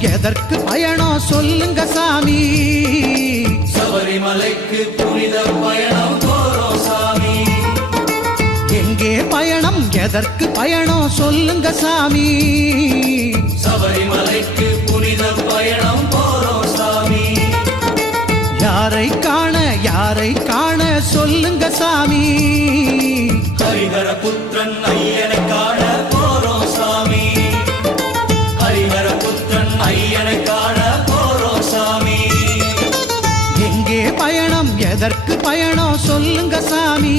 எதற்கு பயணம் சொல்லுங்க சாமி. சபரிமலைக்கு புனித பயணம் போறோம் சாமி. எங்கே பயணம் எதற்கு பயணம் சொல்லுங்க சாமி. சபரிமலைக்கு புனித பயணம் போறோம் சாமி. யாரை காண சொல்லுங்க சாமி. ஹரிஹர புத்திரன் ஐயனை காண போறோம் சாமி. ஹரிஹர புத்திரன் ஐயனை காண போறோம் சாமி. எங்கே பயணம் எதற்கு பயணம் சொல்லுங்க சாமி.